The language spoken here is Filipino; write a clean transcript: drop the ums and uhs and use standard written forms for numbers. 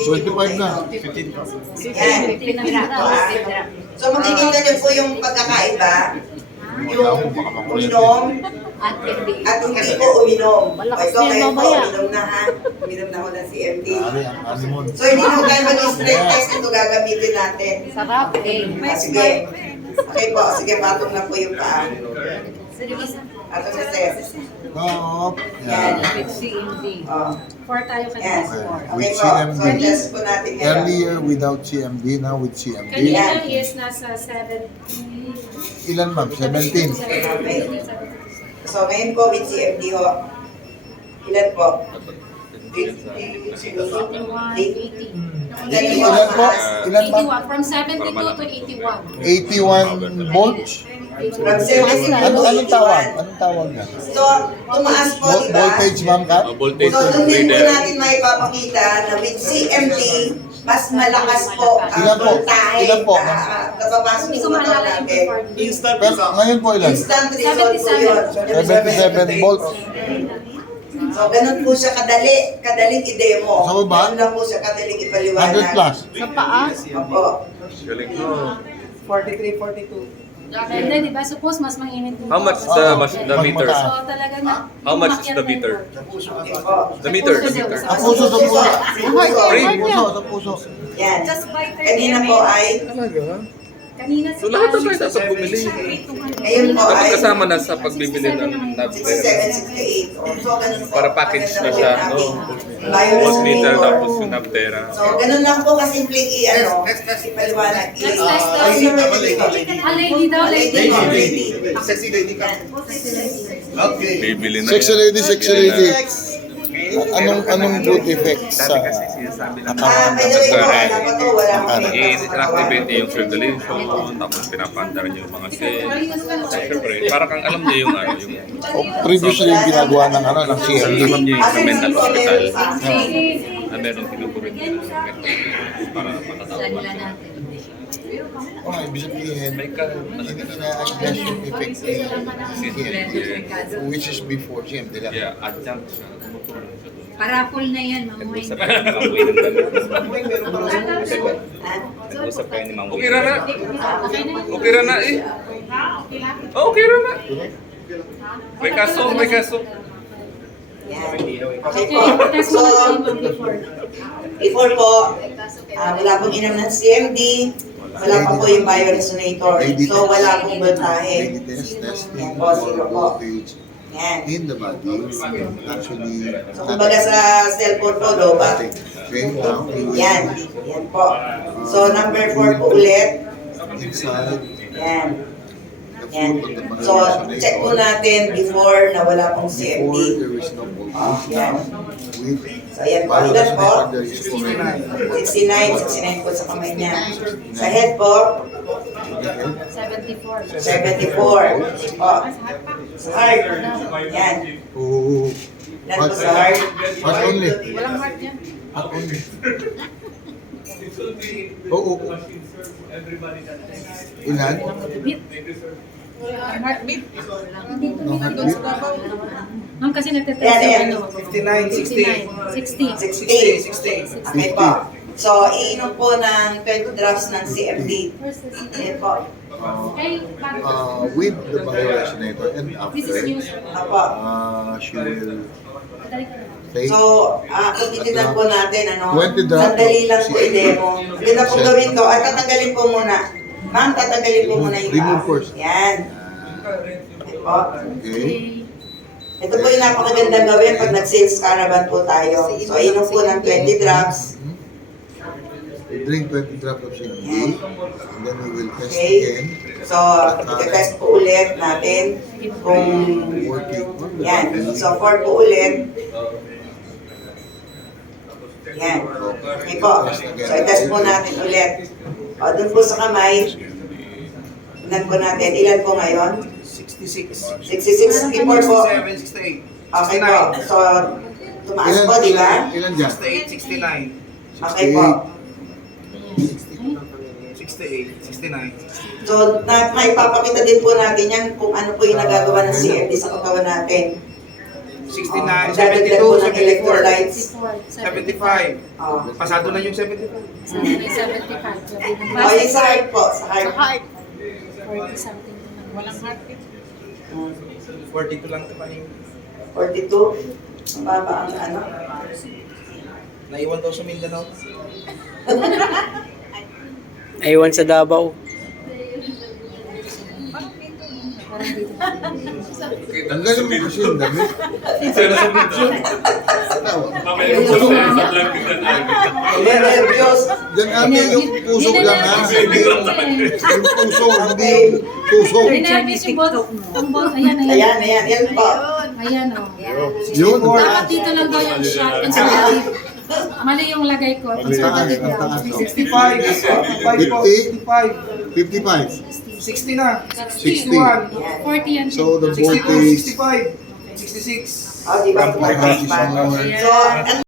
25 na. Yan. So makikita niyo po yung pagkakaiba. Yung uminom at hindi po uminom. Malakas Ito na ngayon yan po, mamaya. uminom na ha. Uminom na ako ng CMD. Alimon. So hindi mo tayo mag-stress test, ito gagamitin natin. Sarap eh. Sige. Okay po, sige, patong na po yung paa. Patong na test. Stop. Yan. With CMD. Oh. 4 tayo kanina. Yan. Okay. Okay With po, so CMD. test po natin ngayon. Earlier without CMD, now with CMD. Kanina is nasa 70. Ilan ma'am? 17. Okay. So ngayon po with CMD ho. Ilan po? 81, 80. Ilan po? Ilan ma'am? 81. From 72 to 81. 81 volts? From 70 Anong tawag? Anong tawag niya? So, tumaas po, di ba? Voltage ma'am ka? Voltage So, doon din po reader. natin maipapakita na with CMD, mas malakas po ang Ilan po? voltahe Ilan po? na napapasok Hindi sa ko motor maalala yung natin. before. Pero ngayon po ilan? Instant result po yun. 77 volts. So, ganun po siya kadaling i-demo. Sa baba? Ganun lang po siya kadaling ipaliwanag. 100 plus. Sa paa? Opo. Galing mo. 43, 42. Hindi, di ba? Suppose mas mainit dito. How much Ah, the meter? So talaga na. How much is the meter? Opo. The meter, the meter. Sa puso, sa puso. Free. Sa puso, sa puso. Yan. Just by 30 Kanina po ay, Kanina So lahat na tayo dapat bumili. ngayon po Dapat ay kasama na sa pagbibili ng 67, 68. So, ganun po. Para package na siya, no? Voltmeter tapos yung Naptera. So, ganun lang po kasimpleng ipaliwanag. Let's test the- Ay, sino ba dito? Ah, lady daw, lady. Lady. Sexy lady ka. Okay. Bibili na Sexy yan. lady, sexy lady. Anong good effect sa By the way po, wala pa to, wala pa I-activate niya yung circulation, tapos pinapandar niyo yung mga cells. Siyempre, para kang alam niyo yung ano, yung previously yung ginagawa ng ng CMD? alam niyo yung sa mental hospital Sige. na meron tinuturin niyo para matatawag. Oh, ibig sabihin, May ka, hindi na-adjust yung effect ni CMD, which is before CMD lang. yeah, adjunct siya. Tumutulong siya doon. Parapol na yan, mamuhay Nag-usap na. kayo ng amoy ng dalawa. Nag-usap kayo ni Mang Okay na na. Okay na na eh. Oh, okay na na. May kaso, may kaso. Yan. Okay Okay, po. test So, mo na before. before po, wala pong inom ng CMD, wala pa po yung bioresonator. So, wala pong voltahe. Lady test, testing Yan po, for sino po? voltage Yan. in the body. Actually, So, kumbaga sa cellphone po, loba. okay, now, Yan. Yan po. So, number 4 po ulit. inside Yan. the Yan. foot of the So, check po natin before na wala pong before CMD. there is no Oh, voltage. yan. With So, yan po. Ilan po? bioresonator, there is already 69 po sa kamay niya. Sa head po, 74. 74. Po. Sa heart, yan. Oh, Ilan po sa heart? but only. Walang heart yan. But only. Oo. Ilan? Beat. Heartbeat. No heartbeat? Ma'am, kasi nagtetest Yan, yan. yung ano. 59, 60. 60. 60. Okay po. So, iinom po ng 20 drops ng CMD. Yan po. With the bioresonator and This is after, new, sir. Apo. she will Dali ka na. take So, tititignan po natin, ano, 20 drops. sandali lang po i-demo. Hindi na po gawin to. At tatanggalin po muna. Ma'am, tatanggalin po muna yung Remove paa. first. Yan. Yan po. Okay. Ito po yung napakagandang gawin pag nag-sales caravan po tayo. So, inom po ng 20 drops. Drink 20 drops of CMD, and then we will test Okay. again. So, iti-test po ulit natin kung Working on the yan. body. So, 4 po ulit. Yan. Okay po. So, i-test po natin ulit. O, dun po sa kamay. Tignan po natin. Ilan po ngayon? 66. 66, 64 po. 67, 68. Okay po. So, tumaas po, di ba? Ilan dyan? 68, 69. Okay po. 68, 69. So, maipapakita din po natin yan kung ano po yung nagagawa ng CMD sa katawan natin. 69, Dadagdag 72, po ng 74, electrolytes. 75. Oh. Pasado na yung 75. Sana may 75. O, yung sa heart po, sa heart. 40 something. Walang heart. 42 lang ito pa yung 42. Ang baba ang ano. naiwan daw sa Mindanao. Aywan sa Davao. Parang dito. Tanggalin mo kasi yung dami. Mamaya yung tulong sa vlog kita na. Nervyos. Diyan namin yung puso lang ha. Hindi yung puso, hindi yung puso. Nervous yung bot. Ang bot. Ayan, ayan. Ayan, ayan. Yan po. Ayan, o. Yun. Dapat dito lang daw yung shot conservative. Mali yung lagay ko. Conservative Ang daw. taas, oh. 65. 65 po. 55. 55. 60 na. 60. 61. 40 yan. So the 62, voltage 65. 66. O, di ba? Voltage is somewhere. So,